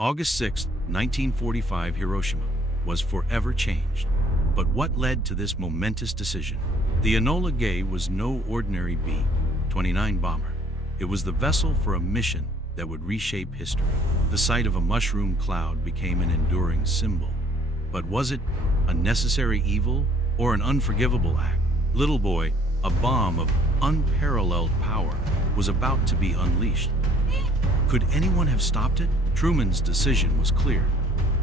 August 6, 1945, Hiroshima was forever changed. But what led to this momentous decision? The Enola Gay was no ordinary B-29 bomber. It was the vessel for a mission that would reshape history. The sight of a mushroom cloud became an enduring symbol. But was it a necessary evil or an unforgivable act? Little boy, a bomb of unparalleled power was about to be unleashed. Could anyone have stopped it? Truman's decision was clear: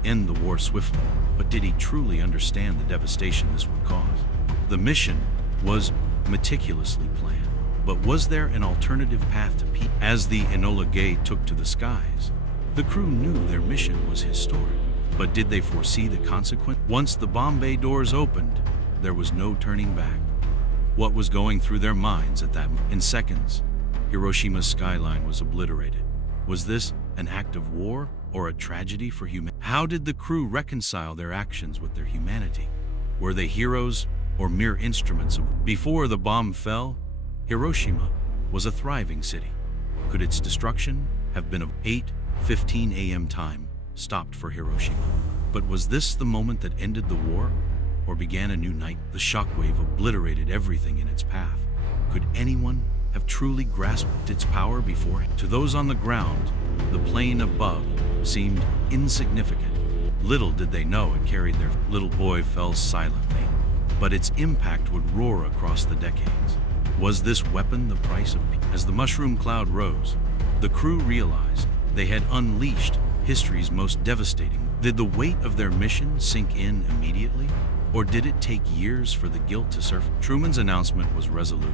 end the war swiftly. But did he truly understand the devastation this would cause? The mission was meticulously planned. But was there an alternative path to peace? As the Enola Gay took to the skies, the crew knew their mission was historic. But did they foresee the consequence? Once the bomb bay doors opened, there was no turning back. What was going through their minds at that moment? In seconds, Hiroshima's skyline was obliterated. Was this an act of war or a tragedy for humanity? How did the crew reconcile their actions with their humanity? Were they heroes or mere instruments of... Before the bomb fell, Hiroshima was a thriving city. Could its destruction have been of 8:15 a.m. time stopped for Hiroshima? But was this the moment that ended the war or began a new night? The shockwave obliterated everything in its path. Could anyone have truly grasped its power before? To those on the ground, the plane above seemed insignificant. Little did they know it carried their... Little boy fell silently, but its impact would roar across the decades. Was this weapon the price of peace? As the mushroom cloud rose, the crew realized they had unleashed history's most devastating. Did the weight of their mission sink in immediately, or did it take years for the guilt to surface? Truman's announcement was resolute,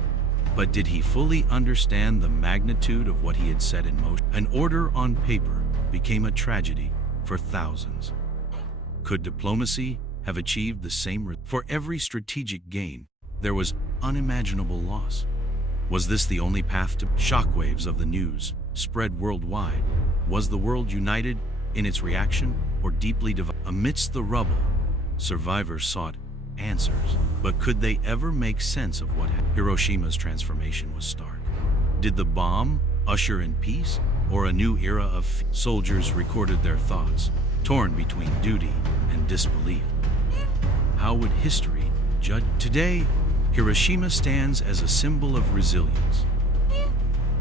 but did he fully understand the magnitude of what he had set in motion? An order on paper became a tragedy for thousands. Could diplomacy have achieved the same? For every strategic gain, there was unimaginable loss. Was this the only path to... Shockwaves of the news spread worldwide. Was the world united in its reaction or deeply divided? Amidst the rubble, survivors sought answers. But could they ever make sense of what happened? Hiroshima's transformation was stark. Did the bomb usher in peace or a new era of fear? Soldiers recorded their thoughts, torn between duty and disbelief. How would history judge? Today, Hiroshima stands as a symbol of resilience.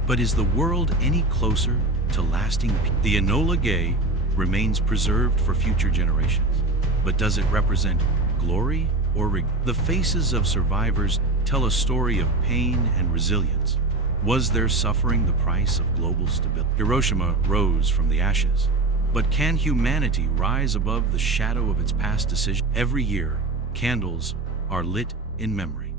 But is the world any closer to lasting peace? The Enola Gay remains preserved for future generations. But does it represent glory or regret? The faces of survivors tell a story of pain and resilience. Was their suffering the price of global stability? Hiroshima rose from the ashes. But can humanity rise above the shadow of its past decisions? Every year, candles are lit in memory.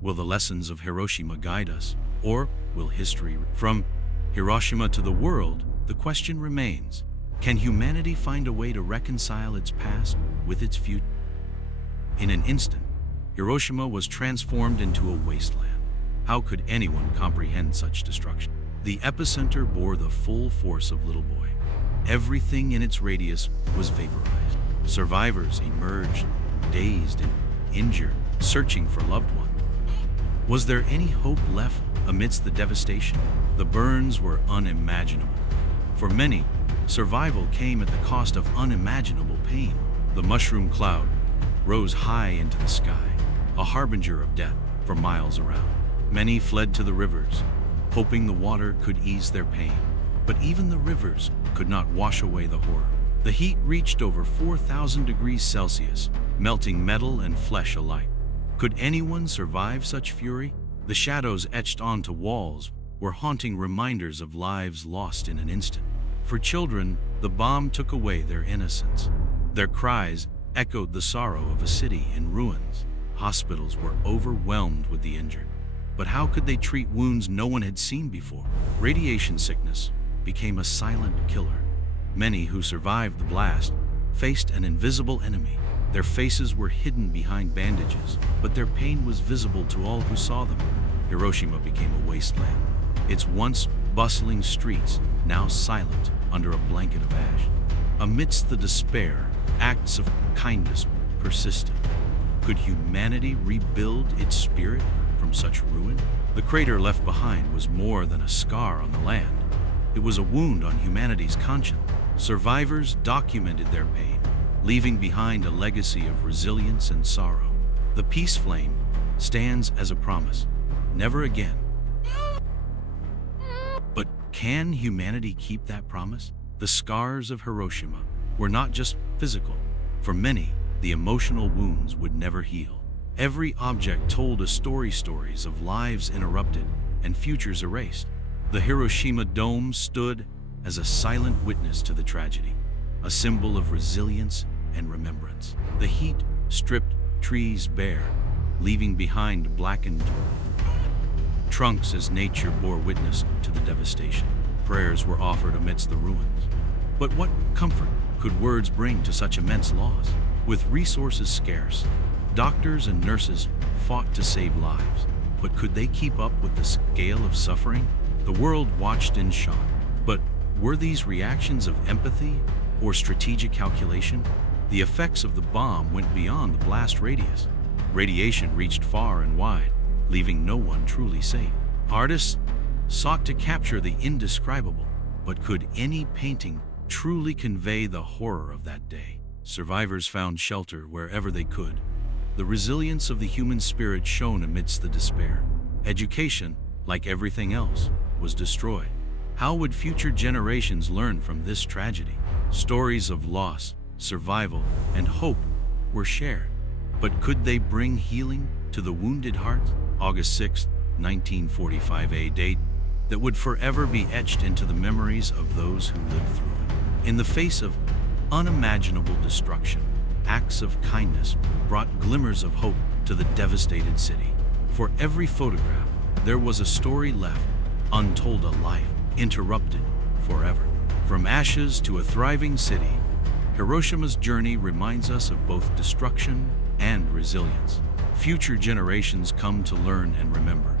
Will the lessons of Hiroshima guide us, or will history? From Hiroshima to the world, the question remains: can humanity find a way to reconcile its past with its future? In an instant, Hiroshima was transformed into a wasteland. How could anyone comprehend such destruction? The epicenter bore the full force of Little Boy. Everything in its radius was vaporized. Survivors emerged, dazed and injured, searching for loved ones. Was there any hope left amidst the devastation? The burns were unimaginable. For many, survival came at the cost of unimaginable pain. The mushroom cloud rose high into the sky, a harbinger of death for miles around. Many fled to the rivers, hoping the water could ease their pain. But even the rivers could not wash away the horror. The heat reached over 4,000 degrees Celsius, melting metal and flesh alike. Could anyone survive such fury? The shadows etched onto walls were haunting reminders of lives lost in an instant. For children, the bomb took away their innocence. Their cries echoed the sorrow of a city in ruins. Hospitals were overwhelmed with the injured. But how could they treat wounds no one had seen before? Radiation sickness became a silent killer. Many who survived the blast faced an invisible enemy. Their faces were hidden behind bandages, but their pain was visible to all who saw them. Hiroshima became a wasteland, its once bustling streets now silent under a blanket of ash. Amidst the despair, acts of kindness persisted. Could humanity rebuild its spirit from such ruin? The crater left behind was more than a scar on the land. It was a wound on humanity's conscience. Survivors documented their pain, leaving behind a legacy of resilience and sorrow. The peace flame stands as a promise, never again. But can humanity keep that promise? The scars of Hiroshima were not just physical. For many, the emotional wounds would never heal. Every object told stories of lives interrupted and futures erased. The Hiroshima dome stood as a silent witness to the tragedy, a symbol of resilience and remembrance. The heat stripped trees bare, leaving behind blackened trunks as nature bore witness to the devastation. Prayers were offered amidst the ruins. But what comfort could words bring to such immense loss? With resources scarce, doctors and nurses fought to save lives. But could they keep up with the scale of suffering? The world watched in shock. But were these reactions of empathy or strategic calculation? The effects of the bomb went beyond the blast radius. Radiation reached far and wide, leaving no one truly safe. Artists sought to capture the indescribable, but could any painting truly convey the horror of that day? Survivors found shelter wherever they could. The resilience of the human spirit shone amidst the despair. Education, like everything else, was destroyed. How would future generations learn from this tragedy? Stories of loss, survival, and hope were shared. But could they bring healing to the wounded hearts? August 6, 1945, a date that would forever be etched into the memories of those who lived through it. In the face of unimaginable destruction, acts of kindness brought glimmers of hope to the devastated city. For every photograph, there was a story left untold, a life interrupted forever. From ashes to a thriving city, Hiroshima's journey reminds us of both destruction and resilience. Future generations come to learn and remember.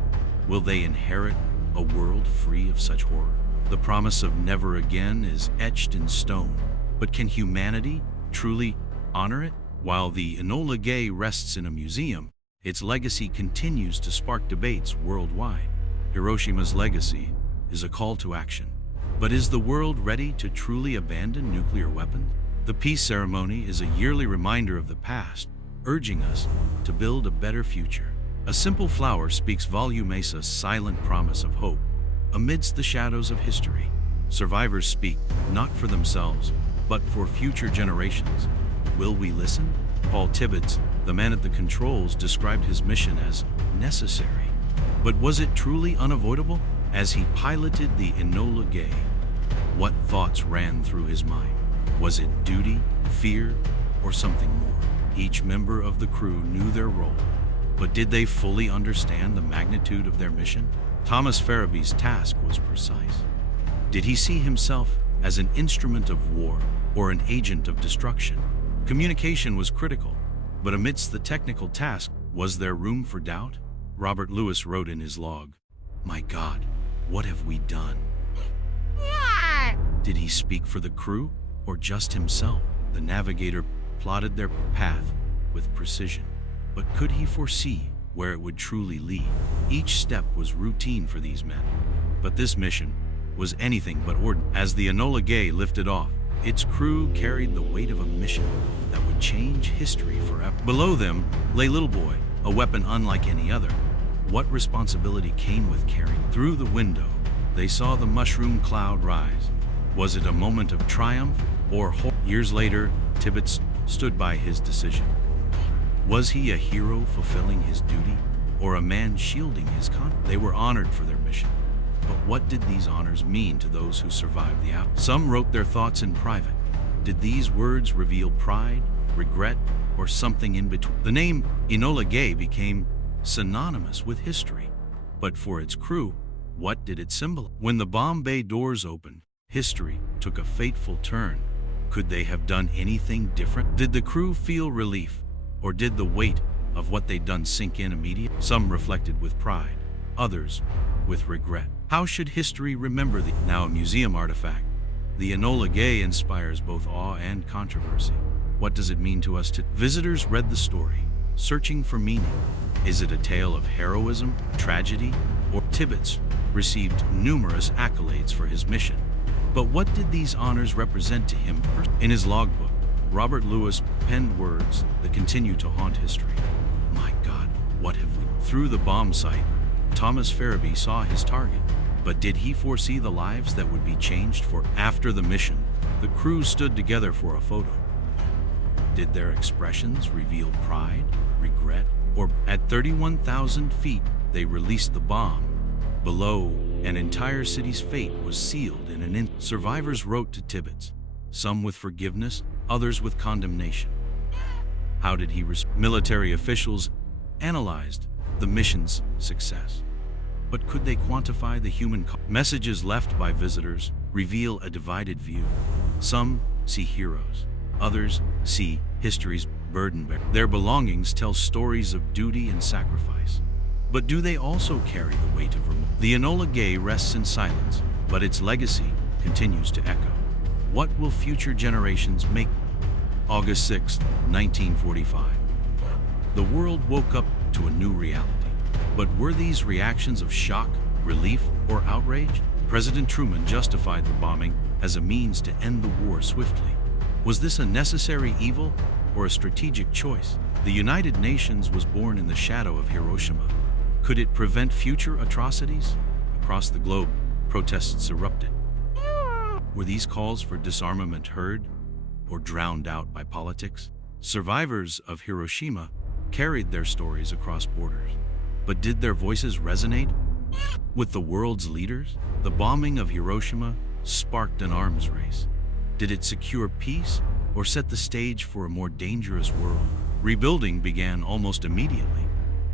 Will they inherit a world free of such horror? The promise of never again is etched in stone. But can humanity truly honor it? While the Enola Gay rests in a museum, its legacy continues to spark debates worldwide. Hiroshima's legacy is a call to action. But is the world ready to truly abandon nuclear weapons? The peace ceremony is a yearly reminder of the past, urging us to build a better future. A simple flower speaks volumes, a silent promise of hope. Amidst the shadows of history, survivors speak not for themselves, but for future generations. Will we listen? Paul Tibbets, the man at the controls, described his mission as necessary. But was it truly unavoidable? As he piloted the Enola Gay, what thoughts ran through his mind? Was it duty, fear, or something more? Each member of the crew knew their role, but did they fully understand the magnitude of their mission? Thomas Farabee's task was precise. Did he see himself as an instrument of war or an agent of destruction? Communication was critical, but amidst the technical task, was there room for doubt? Robert Lewis wrote in his log, "My God, what have we done?" Did he speak for the crew or just himself? The navigator plotted their path with precision, but could he foresee where it would truly lead? Each step was routine for these men, but this mission was anything but ordinary. As the Enola Gay lifted off, its crew carried the weight of a mission that would change history forever. Below them lay Little Boy, a weapon unlike any other. What responsibility came with carrying? Through the window, they saw the mushroom cloud rise. Was it a moment of triumph or horror? Years later, Tibbets stood by his decision. Was he a hero fulfilling his duty, or a man shielding his conscience? They were honored for their mission. But what did these honors mean to those who survived the outbreak? Some wrote their thoughts in private. Did these words reveal pride, regret, or something in between? The name Enola Gay became synonymous with history. But for its crew, what did it symbolize? When the bomb bay doors opened, history took a fateful turn. Could they have done anything different? Did the crew feel relief, or did the weight of what they'd done sink in immediately? Some reflected with pride, others with regret. How should history remember the now a museum artifact? The Enola Gay inspires both awe and controversy. What does it mean to us today? Visitors read the story, searching for meaning. Is it a tale of heroism, tragedy, or Tibbets received numerous accolades for his mission, But what did these honors represent to him personally? In his logbook, Robert Lewis penned words that continue to haunt history. My God, what have we? Through the bomb site, Thomas Farabee saw his target. But did he foresee the lives that would be changed for after the mission? The crew stood together for a photo. Did their expressions reveal pride, regret, or at 31,000 feet, they released the bomb? Below, an entire city's fate was sealed in an instant. Survivors wrote to Tibbets, some with forgiveness, others with condemnation. How did he respond? Military officials analyzed the mission's success. But could they quantify the human cost? Messages left by visitors reveal a divided view. Some see heroes, others see history's burden bearer. Their belongings tell stories of duty and sacrifice. But do they also carry the weight of remorse? The Enola Gay rests in silence, but its legacy continues to echo. What will future generations make? August 6, 1945. The world woke up to a new reality. But were these reactions of shock, relief, or outrage? President Truman justified the bombing as a means to end the war swiftly. Was this a necessary evil or a strategic choice? The United Nations was born in the shadow of Hiroshima. Could it prevent future atrocities? Across the globe, protests erupted. Were these calls for disarmament heard or drowned out by politics? Survivors of Hiroshima carried their stories across borders. But did their voices resonate with the world's leaders? The bombing of Hiroshima sparked an arms race. Did it secure peace or set the stage for a more dangerous world? Rebuilding began almost immediately.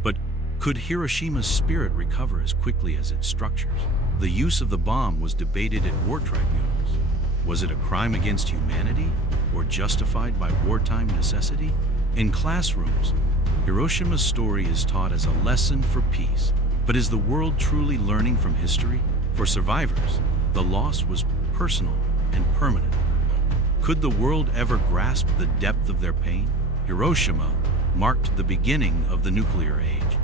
But could Hiroshima's spirit recover as quickly as its structures? The use of the bomb was debated at war tribunals. Was it a crime against humanity or justified by wartime necessity? In classrooms, Hiroshima's story is taught as a lesson for peace. But is the world truly learning from history? For survivors, the loss was personal and permanent. Could the world ever grasp the depth of their pain? Hiroshima marked the beginning of the nuclear age.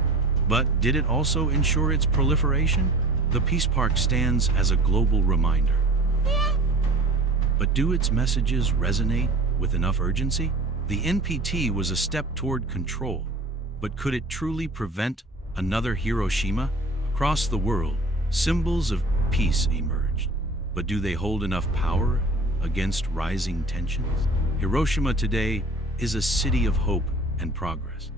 But did it also ensure its proliferation? The Peace Park stands as a global reminder. But do its messages resonate with enough urgency? The NPT was a step toward control. But could it truly prevent another Hiroshima? Across the world, symbols of peace emerged. But do they hold enough power against rising tensions? Hiroshima today is a city of hope and progress.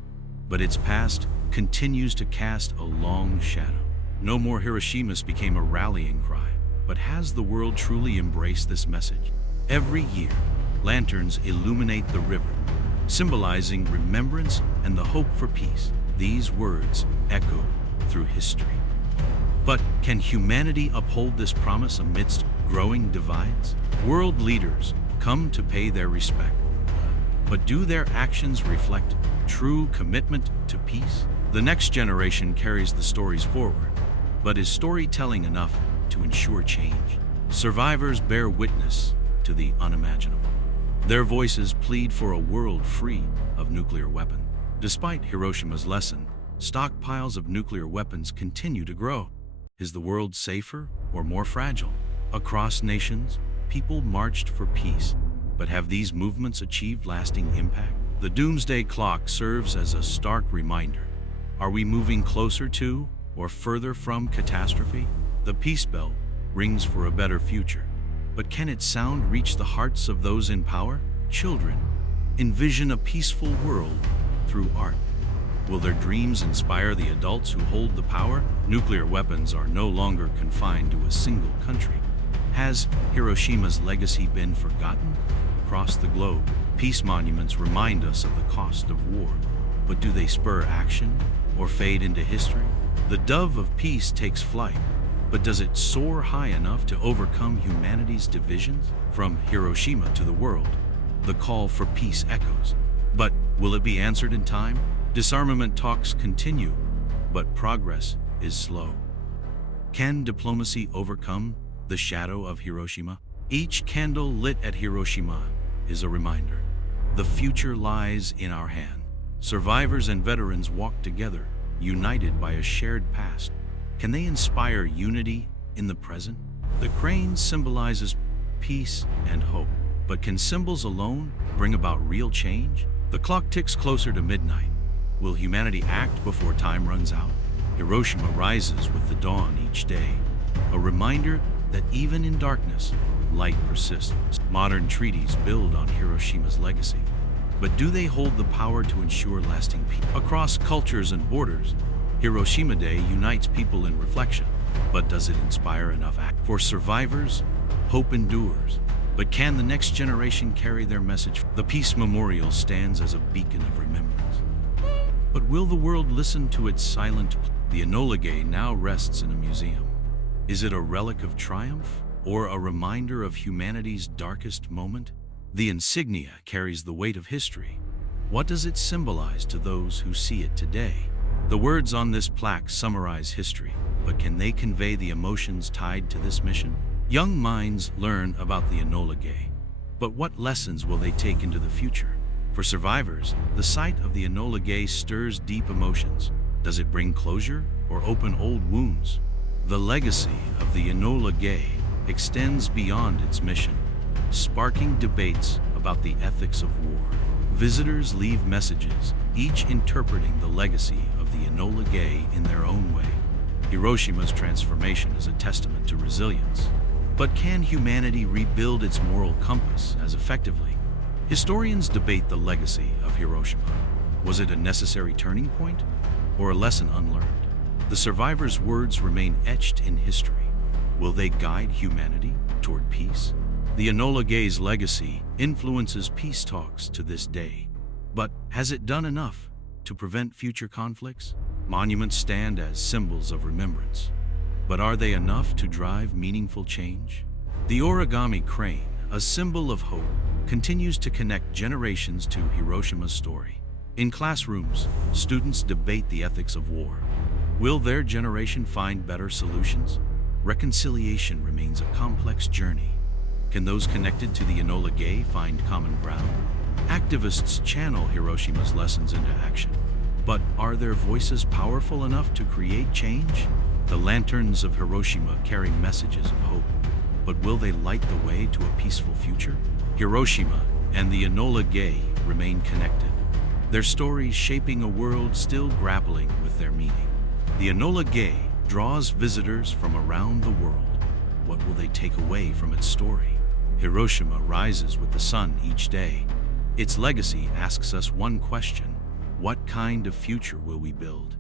But its past continues to cast a long shadow. No More Hiroshimas became a rallying cry. But has the world truly embraced this message? Every year, lanterns illuminate the river, symbolizing remembrance and the hope for peace. These words echo through history. But can humanity uphold this promise amidst growing divides? World leaders come to pay their respect. But do their actions reflect true commitment to peace? The next generation carries the stories forward, but is storytelling enough to ensure change? Survivors bear witness to the unimaginable. Their voices plead for a world free of nuclear weapons. Despite Hiroshima's lesson, stockpiles of nuclear weapons continue to grow. Is the world safer or more fragile? Across nations, people marched for peace, but have these movements achieved lasting impact? The doomsday clock serves as a stark reminder. Are we moving closer to or further from catastrophe? The peace bell rings for a better future. But can its sound reach the hearts of those in power? Children envision a peaceful world through art. Will their dreams inspire the adults who hold the power? Nuclear weapons are no longer confined to a single country. Has Hiroshima's legacy been forgotten? Across the globe, peace monuments remind us of the cost of war. But do they spur action or fade into history? The dove of peace takes flight. But does it soar high enough to overcome humanity's divisions? From Hiroshima to the world, the call for peace echoes. But will it be answered in time? Disarmament talks continue, but progress is slow. Can diplomacy overcome the shadow of Hiroshima? Each candle lit at Hiroshima is a reminder. The future lies in our hand. Survivors and veterans walk together, united by a shared past. Can they inspire unity in the present? The crane symbolizes peace, and hope. But can symbols alone bring about real change? The clock ticks closer to midnight. Will humanity act before time runs out? Hiroshima rises with the dawn each day, a reminder that even in darkness, light persists. Modern treaties build on Hiroshima's legacy. But do they hold the power to ensure lasting peace? Across cultures and borders, Hiroshima Day unites people in reflection. But does it inspire enough action? For survivors, hope endures. But can the next generation carry their message? The Peace Memorial stands as a beacon of remembrance. But will the world listen to its silent plea? The Enola Gay now rests in a museum. Is it a relic of triumph or a reminder of humanity's darkest moment? The insignia carries the weight of history. What does it symbolize to those who see it today? The words on this plaque summarize history, but can they convey the emotions tied to this mission? Young minds learn about the Enola Gay, but what lessons will they take into the future? For survivors, the sight of the Enola Gay stirs deep emotions. Does it bring closure or open old wounds? The legacy of the Enola Gay extends beyond its mission, sparking debates about the ethics of war. Visitors leave messages, each interpreting the legacy of the Enola Gay in their own way. Hiroshima's transformation is a testament to resilience. But can humanity rebuild its moral compass as effectively? Historians debate the legacy of Hiroshima. Was it a necessary turning point or a lesson unlearned? The survivors' words remain etched in history. Will they guide humanity toward peace? The Enola Gay's legacy influences peace talks to this day. But has it done enough to prevent future conflicts? Monuments stand as symbols of remembrance. But are they enough to drive meaningful change? The origami crane, a symbol of hope, continues to connect generations to Hiroshima's story. In classrooms, students debate the ethics of war. Will their generation find better solutions? Reconciliation remains a complex journey. Can those connected to the Enola Gay find common ground? Activists channel Hiroshima's lessons into action. But are their voices powerful enough to create change? The lanterns of Hiroshima carry messages of hope. But will they light the way to a peaceful future? Hiroshima and the Enola Gay remain connected, their stories shaping a world still grappling with their meaning. The Enola Gay draws visitors from around the world. What will they take away from its story? Hiroshima rises with the sun each day. Its legacy asks us one question: what kind of future will we build?